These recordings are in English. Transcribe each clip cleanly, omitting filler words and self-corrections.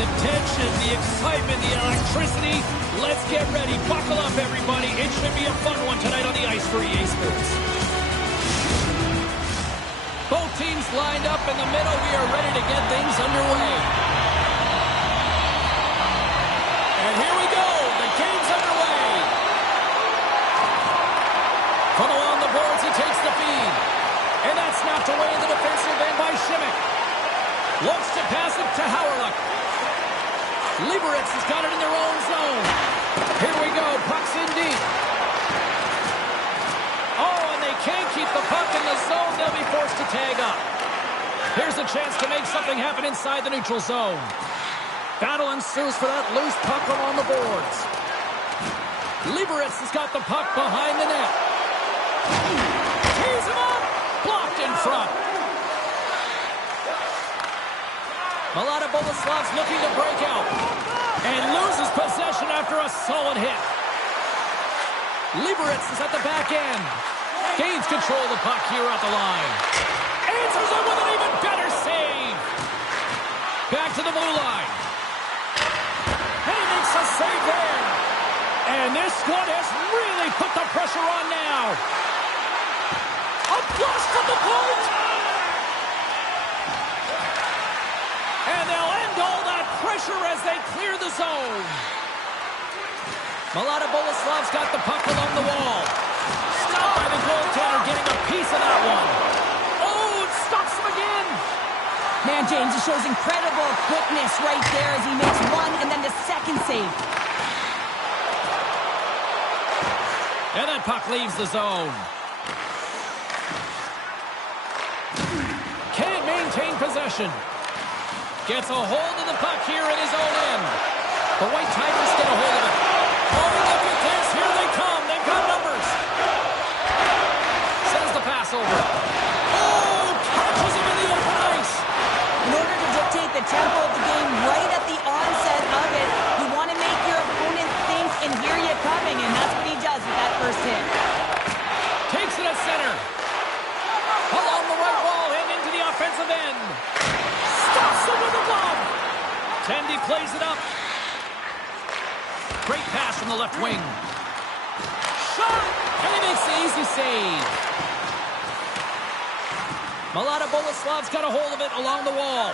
the tension, the excitement, the electricity. Let's get ready. Buckle up, everybody. It should be a fun one tonight on the ice for EA Sports. Both teams lined up in the middle. We are ready to get things underway. And here we go. The game's underway. From along the boards, he takes the feed. And that's knocked away in the defensive end by Schimmick. Looks to pass it to Howard. Liberec has got it in their own zone. Here we go. Puck's in deep. Oh, and they can't keep the puck in the zone. They'll be forced to tag up. Here's a chance to make something happen inside the neutral zone. Battle ensues for that loose puck along the boards. Liberec has got the puck behind the net. Tees him up. Blocked in front. Mladá Boleslav's looking to break out and loses possession after a solid hit. Liberec is at the back end. Gains control of the puck here at the line. Answers it with an even better save. Back to the blue line. And he makes a save there. And this squad has really put the pressure on now. A blast from the point. And they'll end all that pressure as they clear the zone. Mladá Boleslav's got the puck along the wall. Stopped by the goaltender, getting a piece of that one. Oh, it stops him again. Man, James, he shows incredible quickness right there as he makes one and then the second save. And that puck leaves the zone. Can't maintain possession. Gets a hold of the puck here in his own end. The White Tigers get a hold of it. Oh, look at this. Here they come. They've got numbers. Sends the pass over. Oh, catches him in the open ice. In order to dictate the tempo of the game right at the onset of it, you want to make your opponent think and hear you coming, and that's what he does with that first hit. Takes it at center. Along the right wall and into the offensive end. Stops it with a glove. Tendy plays it up. Great pass from the left wing. Shot! And he makes the easy save. Mladá Boleslav's got a hold of it along the wall.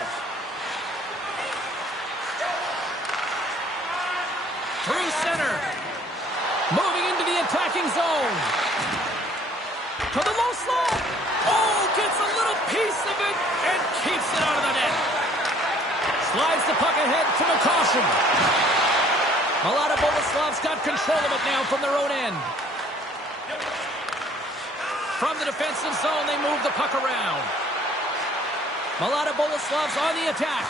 Through center. Moving into the attacking zone. To the low slot. Oh, gets a little piece of it and keeps it out of the net. Slides the puck ahead to McCaution. Mladá Boleslav's got control of it now from their own end. From the defensive zone, they move the puck around. Mladá Boleslav's on the attack.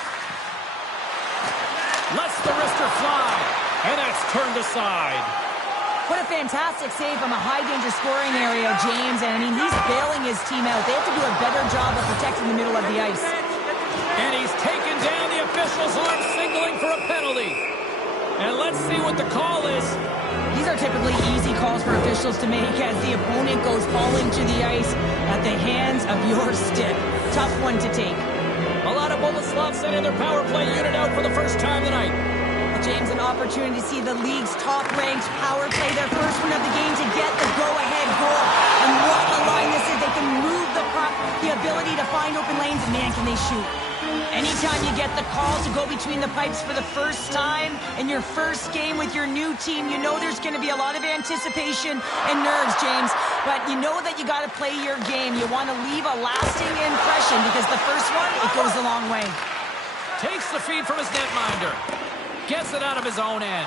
Lets the wrister fly, and that's turned aside. What a fantastic save from a high-danger scoring area, James. And, I mean, he's bailing his team out. They have to do a better job of protecting the middle of the ice. And he's taken down. The officials aren't signaling for a penalty. And let's see what the call is. These are typically easy calls for officials to make as the opponent goes falling to the ice at the hands of your stick. Tough one to take. Mladá Boleslav sending their power play unit out for the first time tonight. James, an opportunity to see the league's top-ranked power play their first one of the game to get the go-ahead goal. And what a line this is. They can move the puck, the ability to find open lanes, and man, can they shoot. Anytime you get the call to go between the pipes for the first time in your first game with your new team, you know there's going to be a lot of anticipation and nerves, James. But you know that you got to play your game. You want to leave a lasting impression because the first one, it goes a long way. Takes the feed from his netminder. Gets it out of his own end.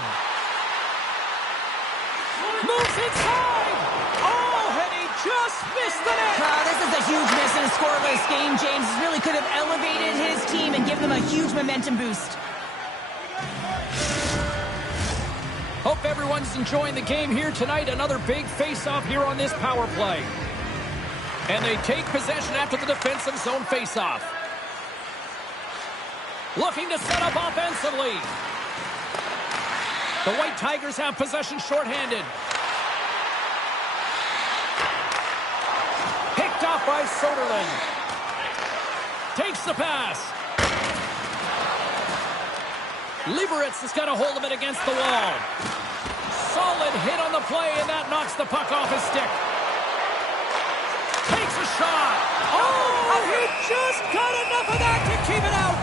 Moves inside. Oh, and he just missed the net. This is a huge miss in a scoreless game, James. He really could have elevated his team and given them a huge momentum boost. Hope everyone's enjoying the game here tonight. Another big face-off here on this power play. And they take possession after the defensive zone face-off. Looking to set up offensively. The White Tigers have possession shorthanded. Picked off by Soderlund. Takes the pass. Liberec has got a hold of it against the wall. Solid hit on the play, and that knocks the puck off his stick. Takes a shot. Oh, he just got enough of that to keep it out.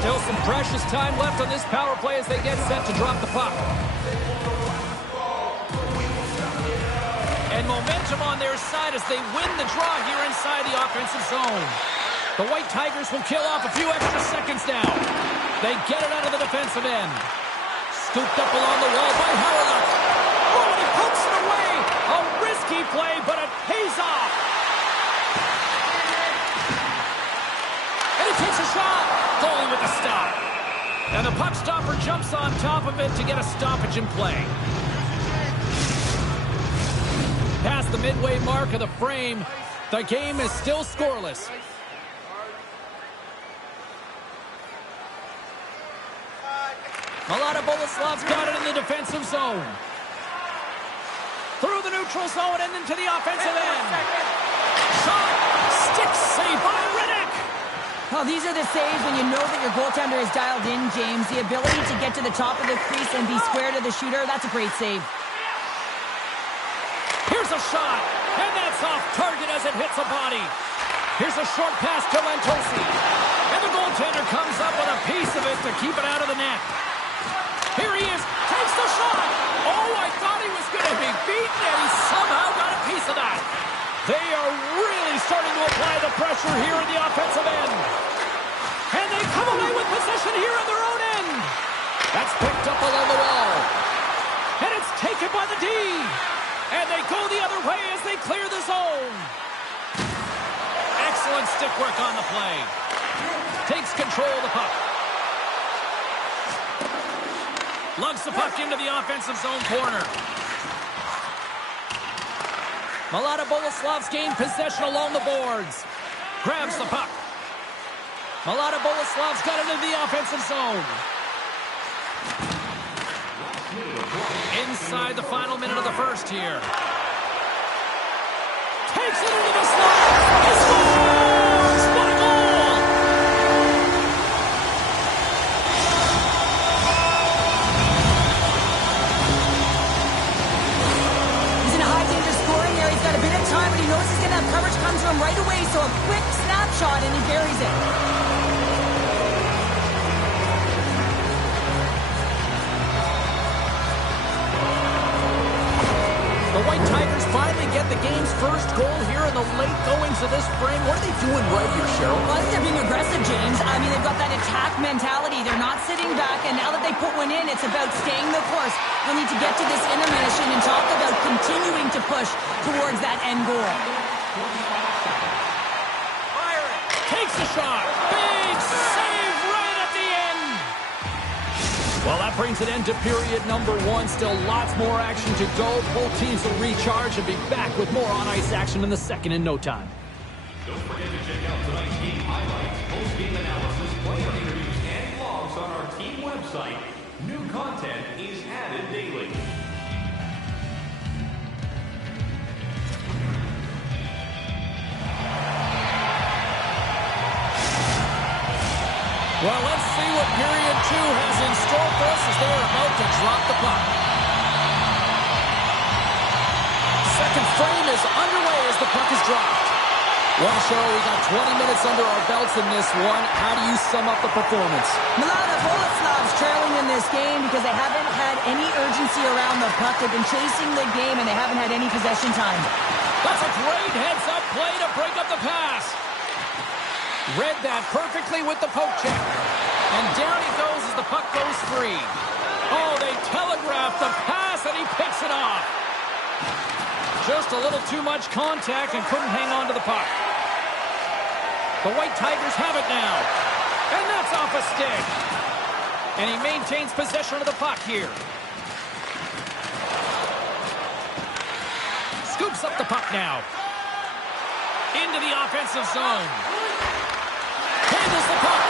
Still some precious time left on this power play as they get set to drop the puck. And momentum on their side as they win the draw here inside the offensive zone. The White Tigers will kill off a few extra seconds now. They get it out of the defensive end. Scooped up along the wall by Howard. Oh, and he pokes it away. A risky play, but it pays off. And he takes a shot. Goalie with a stop. And the puck stopper jumps on top of it to get a stoppage in play. Past the midway mark of the frame, the game is still scoreless. Boleslav's got it in the defensive zone. Through the neutral zone and into the offensive end. Shot! Stick save by Riddick! Well, these are the saves when you know that your goaltender is dialed in, James. The ability to get to the top of the crease and be square to the shooter, that's a great save. Here's a shot, and that's off target as it hits a body. Here's a short pass to Lantosi. And the goaltender comes up with a piece of it to keep it out of the net. Here he is, takes the shot. Oh, I thought he was going to be beaten, and he somehow got a piece of that. They are really starting to apply the pressure here in the offensive end. And they come away with possession here on their own end. That's picked up along the wall. And it's taken by the D. And they go the other way as they clear the zone. Excellent stick work on the play. Takes control of the puck. Lugs the puck into the offensive zone corner. Boleslav's gained possession along the boards. Grabs the puck. Boleslav's got it into the offensive zone. Inside the final minute of the first here. Takes it into the slot. He scores! What a goal! He's in a high danger scoring area. He's got a bit of time, but he knows he's going to have coverage comes to him right away, so a quick snapshot and he buries it. The White Tigers finally get the game's first goal here in the late goings of this frame. What are they doing right here, Cheryl? Well, I think they're being aggressive, James. I mean, they've got that attack mentality. They're not sitting back, and now that they put one in, it's about staying the course. They'll need to get to this intermission and talk about continuing to push towards that end goal. Fire it. Takes a shot. Big save right at the end. Well, that brings an end to period number one. Still lots more action to go. Both teams will recharge and be back with more on-ice action in the second in no time. Don't forget to check out tonight's game highlights, post-game analysis, player interviews, and vlogs on our team website. New content is added daily. Well, let's see what period two has in store for us as they're about to drop the puck. Second frame is underway as the puck is dropped. Well, Cheryl, we got 20 minutes under our belts in this one. How do you sum up the performance? Mladá, Boleslav's trailing in this game because they haven't had any urgency around the puck. They've been chasing the game, and they haven't had any possession time. That's a great heads-up play to break up the pass. Read that perfectly with the poke check. And down he goes as the puck goes free. Oh, they telegraphed the pass, and he picks it off. Just a little too much contact and couldn't hang on to the puck. The White Tigers have it now. And that's off a stick. And he maintains possession of the puck here. Scoops up the puck now. Into the offensive zone. Handles the puck.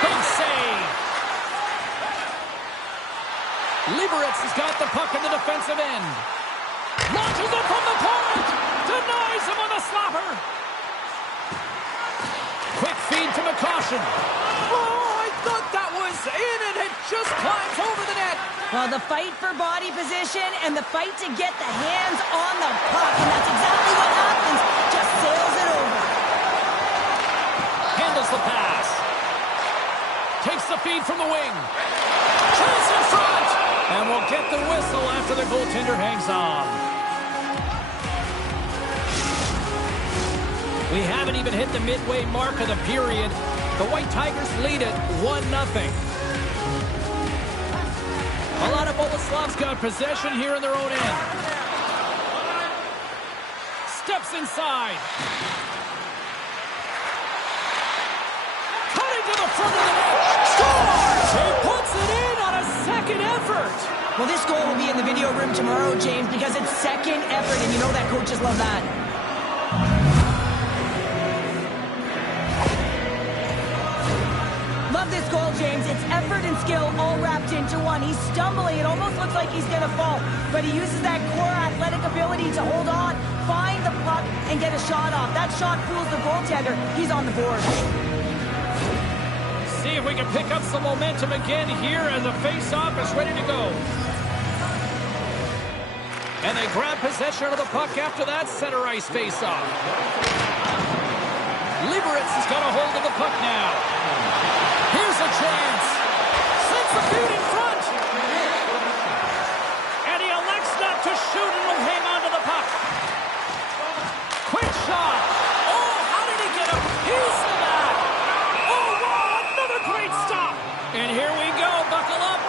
Big save. Liberec has got the puck in the defensive end. Launches it from the point. Denies him on the slapper. feed to McCaution. Oh, I thought that was in, and it just climbs over the net. Well, the fight for body position and the fight to get the hands on the puck, and that's exactly what happens. Just sails it over. Handles the pass. Takes the feed from the wing. Chance in front. And we'll get the whistle after the goaltender hangs on. We haven't even hit the midway mark of the period. The White Tigers lead it 1-0. Mladá Boleslav's got possession here in their own end. Steps inside. Cutting to the front of the net. Scores! He puts it in on a second effort. Well, this goal will be in the video room tomorrow, James, because it's second effort, and you know that coaches love that. Love this goal, James. It's effort and skill all wrapped into one. He's stumbling. It almost looks like he's going to fall, but he uses that core athletic ability to hold on, find the puck, and get a shot off. That shot fools the goaltender. He's on the board. See if we can pick up some momentum again here as the face-off is ready to go. And they grab possession of the puck after that center ice face-off. Liberec has got a hold of the puck now. Here's a chance. Sends the feed in front. And he elects not to shoot and will hang on to the puck. Quick shot. Oh, how did he get a piece of that? Oh, wow, another great stop. And here we go. Buckle up.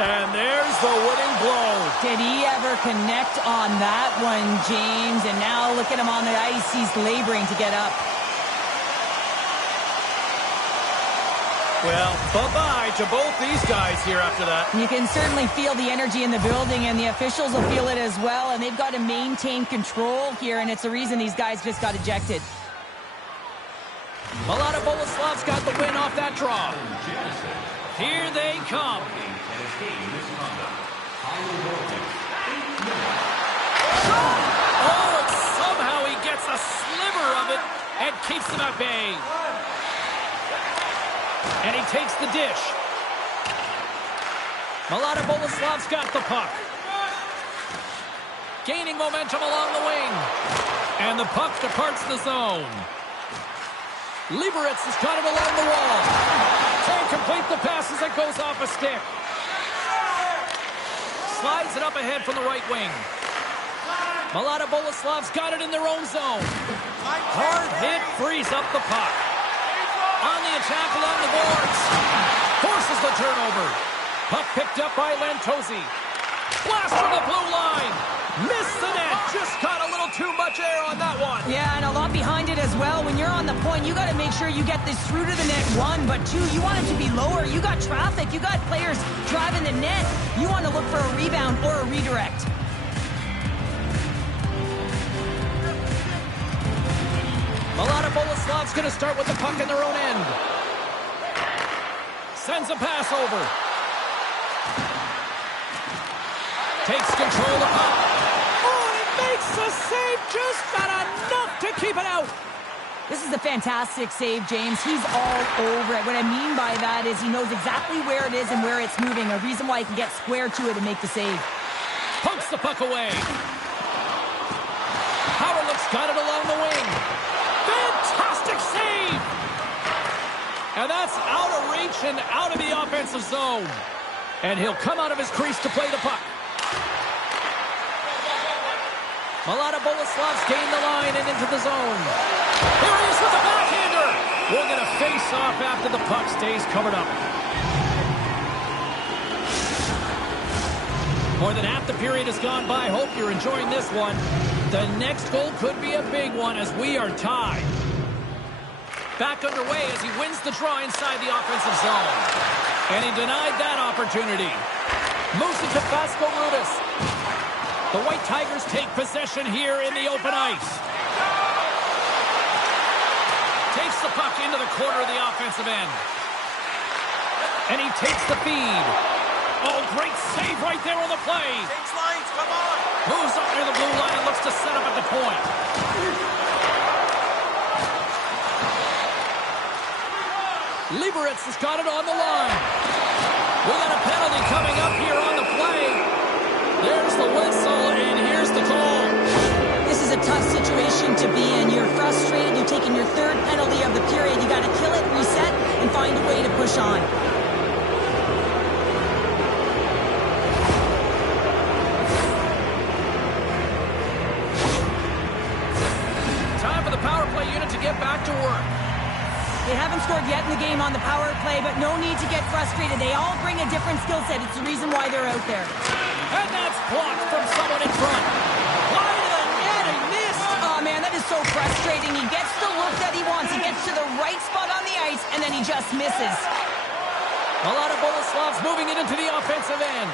And there's the winning blow. Did he ever connect on that one, James? And now look at him on the ice. He's laboring to get up. Well, bye-bye to both these guys here after that. You can certainly feel the energy in the building, and the officials will feel it as well. And they've got to maintain control here, and it's the reason these guys just got ejected. Mladá Boleslav's got the win off that draw. Here they come. Oh, and somehow he gets a sliver of it and keeps them at bay. And he takes the dish. Mladá Boleslav's got the puck. Gaining momentum along the wing. And the puck departs the zone. Liberec has got it along the wall. Can't complete the pass as it goes off a stick. Slides it up ahead from the right wing. Mladá Boleslav's got it in their own zone. Hard hit frees up the puck. On the attack along the boards. Forces the turnover. Puck picked up by Lantosi. Blast from the blue line. Missed the net. Just got a little too much air on that one. Yeah, and a lot behind it as well. When you're on the point, you got to make sure you get this through to the net, one, but two, you want it to be lower. You got traffic. You got players driving the net. You want to look for a rebound or a redirect. Mladá Boleslav's going to start with the puck in their own end. Sends a pass over. Takes control of the puck. Oh, he makes the save. Just not enough to keep it out. This is a fantastic save, James. He's all over it. What I mean by that is he knows exactly where it is and where it's moving. A reason why he can get square to it and make the save. Pokes the puck away. Howard's got it along the wing. Fantastic save! And that's out of reach and out of the offensive zone. And he'll come out of his crease to play the puck. Mladá Boleslav's gained the line and into the zone. Here he is with the backhander. We're going to face off after the puck stays covered up. More than half the period has gone by. Hope you're enjoying this one. The next goal could be a big one as we are tied. Back underway as he wins the draw inside the offensive zone. And he denied that opportunity. Moves it to Vasco Rudis. The White Tigers take possession here in the open ice. Takes the puck into the corner of the offensive end. And he takes the feed. Oh, great save right there on the play. Change lines, come on. Moves up near the blue line and looks to set up at the point. Liberec has got it on the line. We got a penalty coming up here on the play. There's the whistle, and here's the call. This is a tough situation to be in. You're frustrated. You're taking your third penalty of the period. You got to kill it, reset, and find a way to push on. Time for the power play unit to get back to work. They haven't scored yet in the game on the power play, but no need to get frustrated. They all bring a different skill set. It's the reason why they're out there. And that's blocked from someone in front. Wide of the net, he missed. Oh, man, that is so frustrating. He gets the look that he wants. He gets to the right spot on the ice, and then he just misses. A lot of Boleslav's moving it into the offensive end.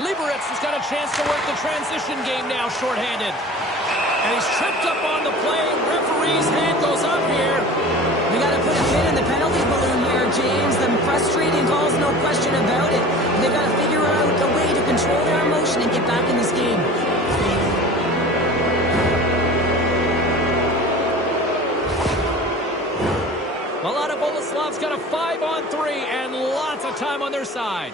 Liberec has got a chance to work the transition game now, shorthanded. And he's tripped up on the play. Referee's hand goes up here. We got to put a pin in the penalty balloon here, James. The frustrating calls, no question about it. They've got to figure out a way to control their emotion and get back in this game. Mladá Boleslav's got a 5-on-3 and lots of time on their side.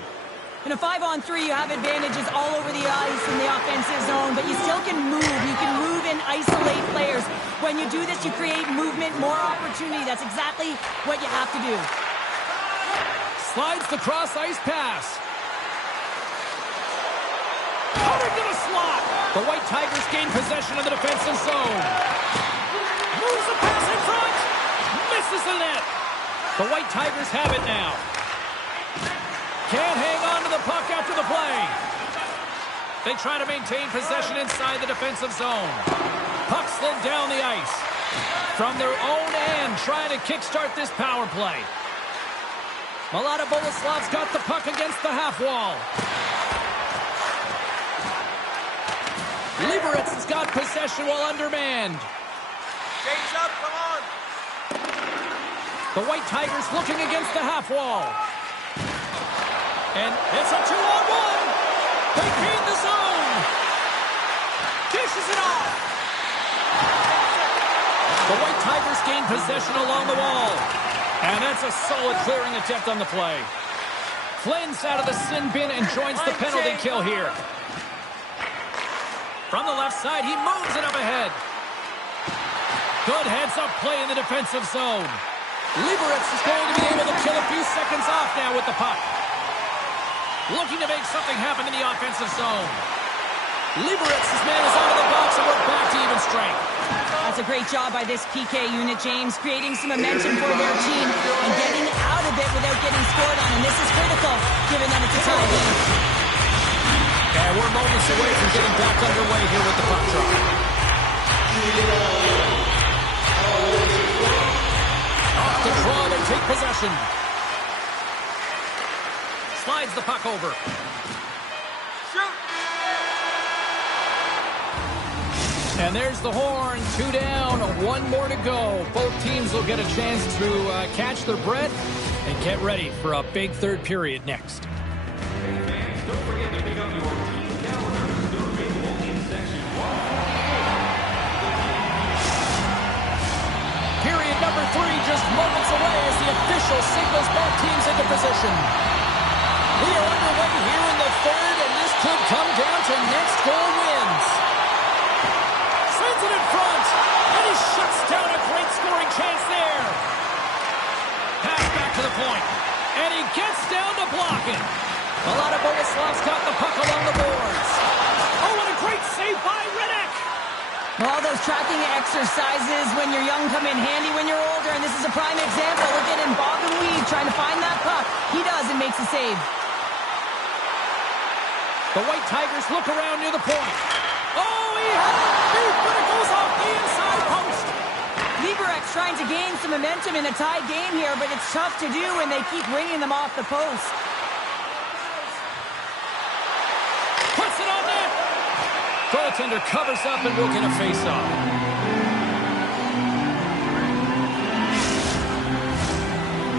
In a 5-on-3, you have advantages all over the ice in the offensive zone, but you still can move. You can move and isolate players. When you do this, you create movement, more opportunity. That's exactly what you have to do. Slides the cross-ice pass. Out into the slot. The White Tigers gain possession of the defensive zone. Moves the pass in front. Misses the net. The White Tigers have it now. Can't hang on to the puck after the play. They try to maintain possession inside the defensive zone. Puck slid down the ice. From their own end, trying to kickstart this power play. Mladá Boleslav's got the puck against the half wall. Liberec has got possession while undermanned. Change up, come on. The White Tigers looking against the half wall. And it's a 2-on-1. They gain the zone. Dishes it off. The White Tigers gain possession along the wall. And that's a solid clearing attempt on the play. Flynn's out of the sin bin and joins the penalty kill here. From the left side, he moves it up ahead. Good heads-up play in the defensive zone. Liberec is going to be able to kill a few seconds off now with the puck. Looking to make something happen in the offensive zone. Liberec's man is out of the box and we're back to even strength. That's a great job by this PK unit, James, creating some momentum for their team and getting out of it without getting scored on. And this is critical, given that it's a tie game. And we're moments away from getting back underway here with the puck drop. Off the draw, they take possession. Slides the puck over. Shoot! And there's the horn. 2 down, 1 more to go. Both teams will get a chance to catch their breath and get ready for a big third period next. Hey fans, don't forget to pick up your team calendars. They're available in section 1. Period number 3 just moments away as the official signals both teams into position. We are underway here in the third, and this could come down to next goal wins. Sends it in front, and he shuts down a great scoring chance there. Pass back to the point, and he gets down to block it. Mladá Boleslav's got the puck along the boards. Oh, what a great save by Liberec. All those tracking exercises when you're young come in handy when you're older, and this is a prime example. Look at him bob and weave, trying to find that puck. He does and makes a save. The White Tigers look around near the point. Oh, he has it deep, but it goes off the inside post. Liberec's trying to gain some momentum in a tied game here, but it's tough to do when they keep ringing them off the post. Puts it on net. Goaltender covers up and will get a face-off.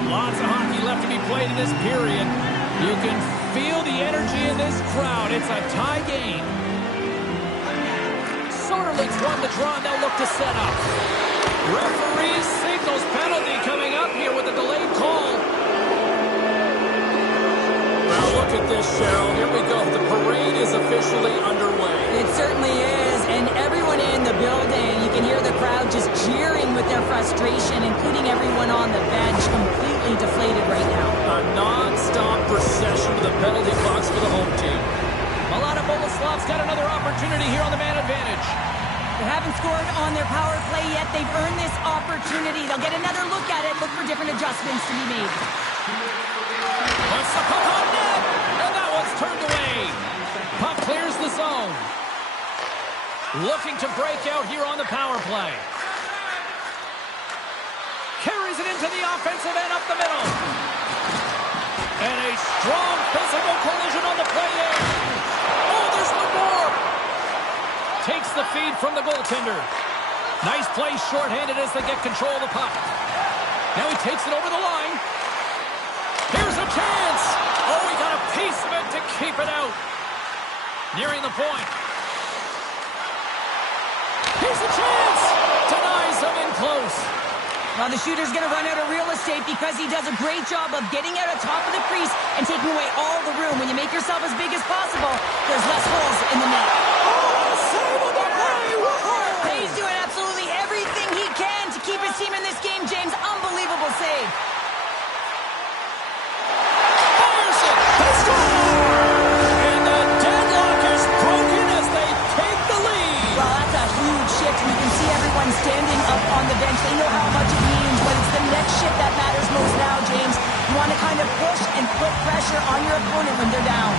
Lots of hockey left to be played in this period. You can feel the energy in this crowd. It's a tie game. Soderling's won the draw, and they'll look to set up. Referee signals penalty coming up here with a delayed call. Well, look at this, Cheryl. Here we go. The parade is officially underway. It certainly is, and everyone in the building, you can hear the crowd just cheering with their frustration, including everyone on the bench, completely deflated right now. A non-stop procession to the penalty box for the home team. Boleslav's got another opportunity here on the man advantage. They haven't scored on their power play yet. They've earned this opportunity. They'll get another look at it, look for different adjustments to be made. Puts the puck on net, and that one's turned away. Puck clears the zone. Looking to break out here on the power play. Carries it into the offensive end up the middle. And a strong physical collision on the play there. Oh, there's one more. Takes the feed from the goaltender. Nice play shorthanded as they get control of the puck. Now he takes it over the line. Here's a chance. Oh, he got a piece of it to keep it out. Nearing the point. Here's a chance. Denies him in close. Well, the shooter's going to run out of real estate because he does a great job of getting out of top of the crease and taking away all the room. When you make yourself as big as possible, there's less holes in the net. Oh, save of the play! Whoa! He's doing absolutely everything he can to keep his team in this game, James. Unbelievable save. Fires it! They score! And the deadlock is broken as they take the lead. Well, that's a huge shift. We can see everyone standing up on the bench. They know how much it means, but it's the next shift that matters most now, James. You want to kind of push and put pressure on your opponent when they're down.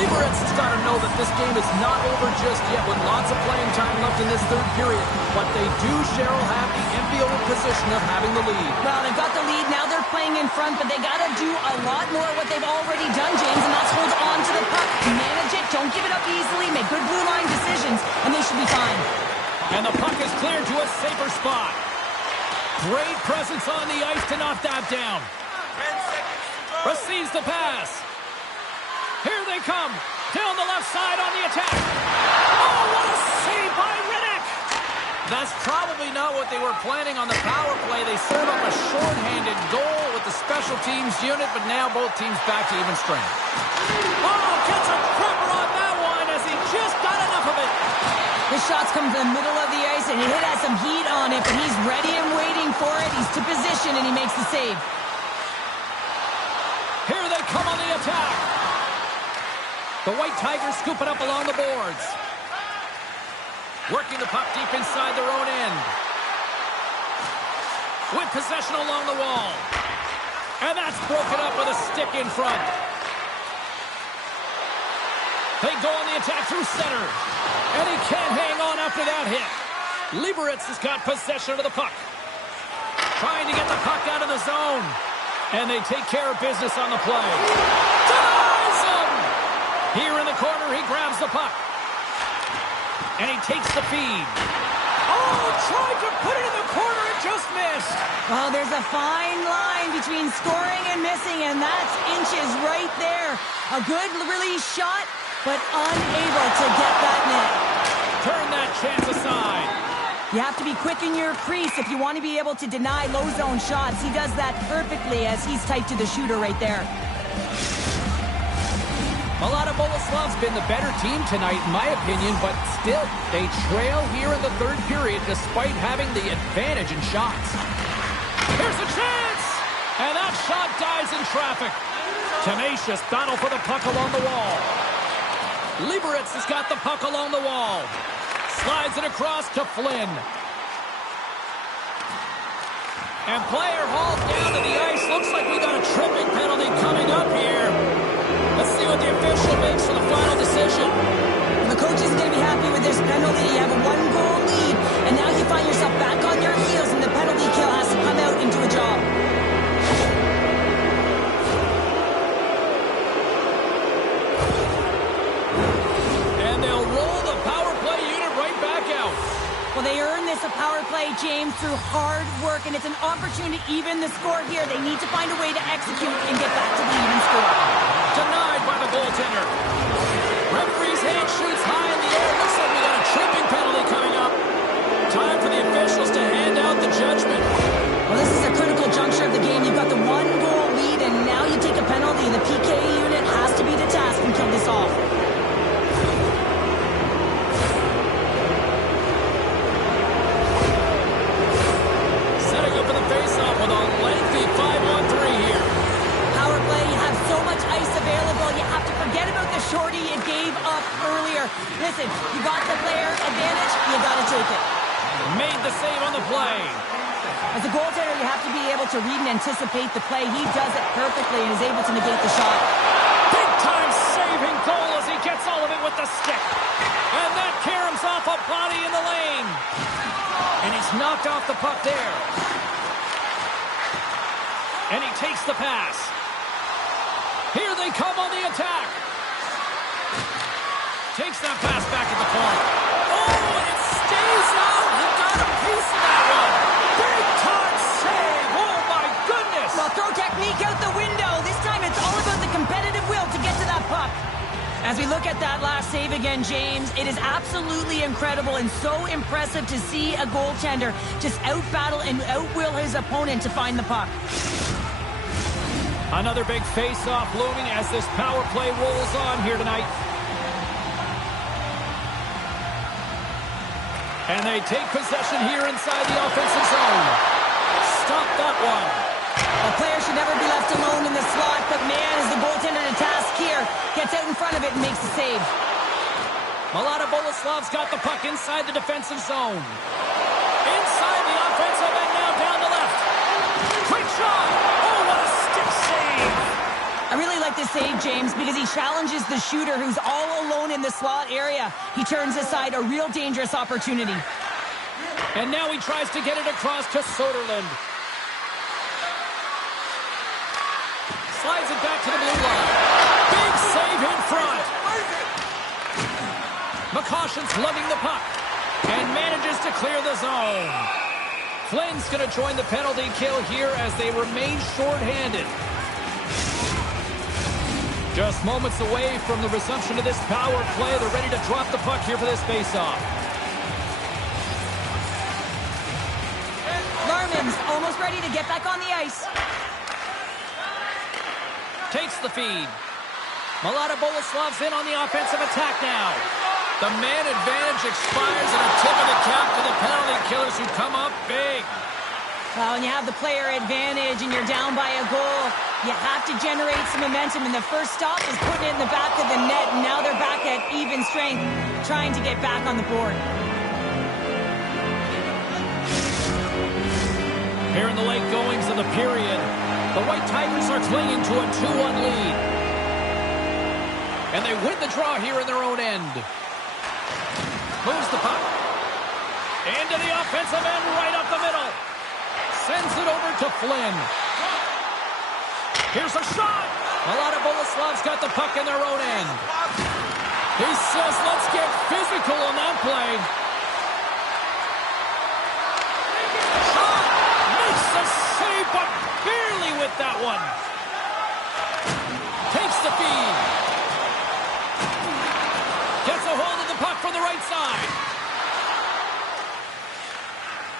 Liberec has got to know that this game is not over just yet with lots of playing time left in this third period. But they do, Cheryl, have the enviable position of having the lead. Well, they've got the lead. Now they're playing in front, but they got to do a lot more of what they've already done, James, and that's hold on to the puck. Manage it. Don't give it up easily. Make good blue line decisions, and they should be fine. And the puck is cleared to a safer spot. Great presence on the ice to knock that down. 10 seconds to go. Receives the pass. Here they come. Down the left side on the attack. Oh, what a save by Liberec. That's probably not what they were planning on the power play. They serve up a shorthanded goal with the special teams unit, but now both teams back to even strength. Oh, gets a cropper on that one as he just got enough of it. His shots come from the middle of the ice, and he has some heat on it, but he's ready and waiting for it. He's to position, and he makes the save. Here they come on the attack. The White Tigers scoop it up along the boards. Working the puck deep inside their own end. With possession along the wall. And that's broken up with a stick in front. They go on the attack through center. And he can't hang on after that hit. Liberec has got possession of the puck. Trying to get the puck out of the zone. And they take care of business on the play. Denies him! Here in the corner, he grabs the puck. And he takes the feed. Oh, tried to put it in the corner and just missed. Well, there's a fine line between scoring and missing, and that's inches right there. A good release shot, but unable to get that net. Turn that chance aside. You have to be quick in your crease if you want to be able to deny low zone shots. He does that perfectly as he's tight to the shooter right there. Boleslav's been the better team tonight, in my opinion, but still, they trail here in the third period despite having the advantage in shots. Here's a chance! And that shot dies in traffic. Tenacious battle for the puck along the wall. Liberec has got the puck along the wall. Slides it across to Flynn. And player hauled down to the ice. Looks like we got a tripping penalty coming up here. Let's see what the official makes for the final decision. The coach is going to be happy with this penalty. You have a one-goal lead, and now you find yourself back on your heels, and the penalty kill has to come out and do a job. And they'll roll the power play unit Well, they earn this a power play, James, through hard work, and it's an opportunity to even the score here. They need to find a way to execute and get back to the even score. Denied by the goaltender. Referee's hand shoots high in the air. Looks like we got a tripping penalty coming up. Time for the officials to hand out the judgment. Well, this is a critical juncture of the game. You've got the one-goal lead, and now you take a penalty. The PK unit has to be to task and kill this off. Setting up for the face-off with a lengthy 5-on-3 here. Power play, you have so much ice available, you have to forget about the shorty you gave up earlier. Listen, you got the player advantage, you got to take it. Made the save on the play. As a goaltender, you have to be able to read and anticipate the play. He does it perfectly and is able to negate the shot. Big-time saving goal as he gets all of it with the stick. And that caroms off a body in the lane. And he's knocked off the puck there. And he takes the pass. Here they come on the attack. Takes that pass back at the point. Oh, and it stays out. He got a piece of that one. Big-time save. Oh, my goodness. Well, throw technique out the window. This time it's all about the competitive will to get to that puck. As we look at that last save again, James, it is absolutely incredible and so impressive to see a goaltender just out-battle and out-will his opponent to find the puck. Another big face-off looming as this power play rolls on here tonight. And they take possession here inside the offensive zone. Stop that one. A player should never be left alone in the slot, but man, is the goaltender to task here. Gets out in front of it and makes the save. Boleslav's got the puck inside the defensive zone. Inside the offensive end now down the left. Quick shot. Oh, what a stick save. I really like this save, James, because he challenges the shooter who's all alone in the slot area. He turns aside a real dangerous opportunity. And now he tries to get it across to Soderlund. Slides it back to the blue line. Big save in front. McCaushen's lugging the puck and manages to clear the zone. Flynn's going to join the penalty kill here as they remain shorthanded. Just moments away from the resumption of this power play. They're ready to drop the puck here for this faceoff. Larman's almost ready to get back on the ice. Takes the feed. Boleslav's in on the offensive attack now. The man advantage expires and a tip of the cap to the penalty killers who come up big. Well, when you have the player advantage and you're down by a goal, you have to generate some momentum. And the first stop is putting it in the back of the net. And now they're back at even strength, trying to get back on the board. Here in the late goings of the period, the White Tigers are clinging to a 2-1 lead. And they win the draw here in their own end. Moves the puck. Into the offensive end, right up the middle. Sends it over to Flynn. Here's a shot. Boleslav's got the puck in their own end. He says, let's get physical on that play. Shot. Makes the save, but barely with that one. Takes the feed. Gets a hold of the puck from the right side.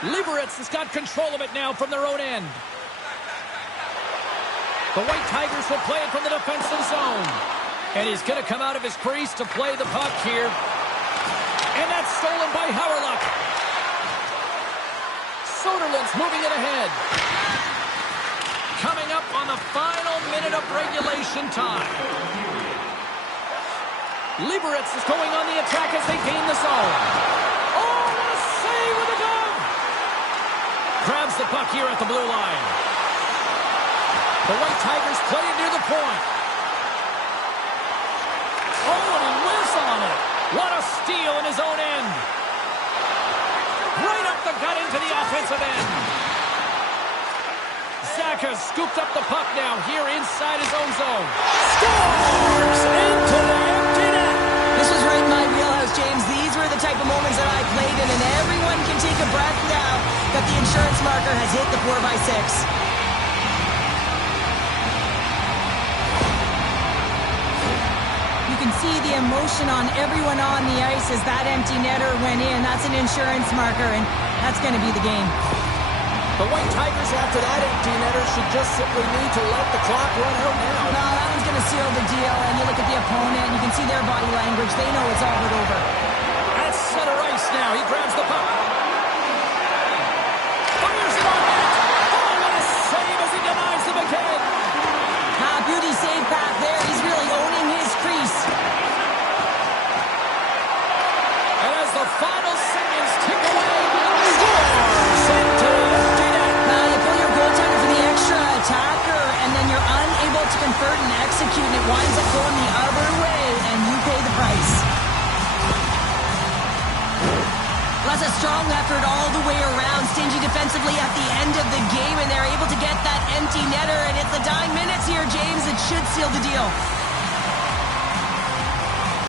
Liberec has got control of it now from their own end. The White Tigers will play it from the defensive zone. And he's going to come out of his crease to play the puck here. And that's stolen by Howrluck. Soderlund's moving it ahead. Coming up on the final minute of regulation time. Liberec is going on the attack as they gain the zone. Oh, what a save with a glove! Grabs the puck here at the blue line. The White Tigers play it near the point. Oh, and he whiffs on it. What a steal in his own end. Right up the gut into the offensive end. Zaka scooped up the puck now here inside his own zone. Scores into the empty net. This was right in my wheelhouse, James. These were the type of moments that I played in, and everyone can but the insurance marker has hit the 4x6. You can see the emotion on everyone on the ice as that empty netter went in. That's an insurance marker, and that's going to be the game. The White Tigers, after that empty netter, should just simply need to let the clock run out now. No, that one's going to seal the deal, and you look at the opponent, and you can see their body language. They know it's all but over. At center ice now, he grabs the puck. Fires it on net. Oh, what a save as he denies him again. Beauty save path there. He's really owning his crease. And as the final seconds tick away, scores into the empty net. You pull your goaltender for the extra attacker, and then you're unable to convert and execute, and it winds up going the other way, and you pay the price. That's a strong effort all the way around. Stingy defensively at the end of the game, and they're able to get that empty netter, and it's the dying minutes here, James. It should seal the deal.